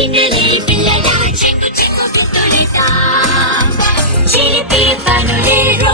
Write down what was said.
சின்னலே பிள்ளைகள் செங்கு செங்கு சுத்தொழித்தான் சிலிப்பி பனுடே ரோ